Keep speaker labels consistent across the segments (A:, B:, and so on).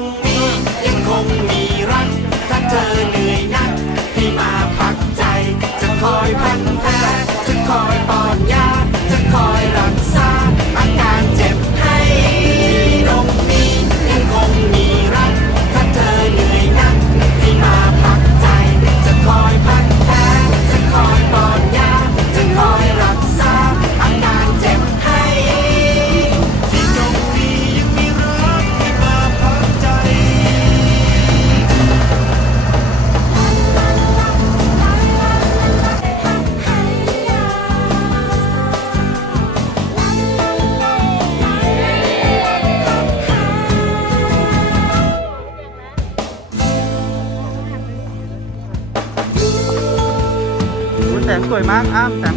A: lòng มากครับแต่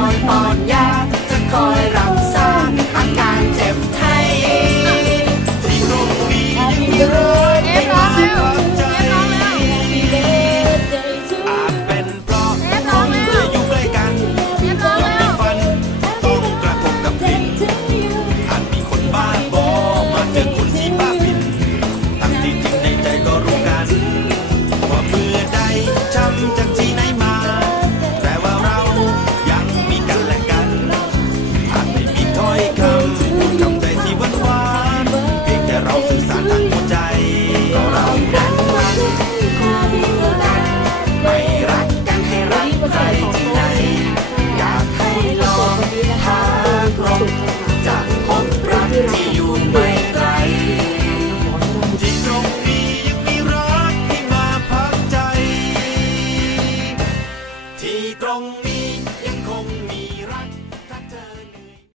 A: อนป้อนยาจะคอยรับ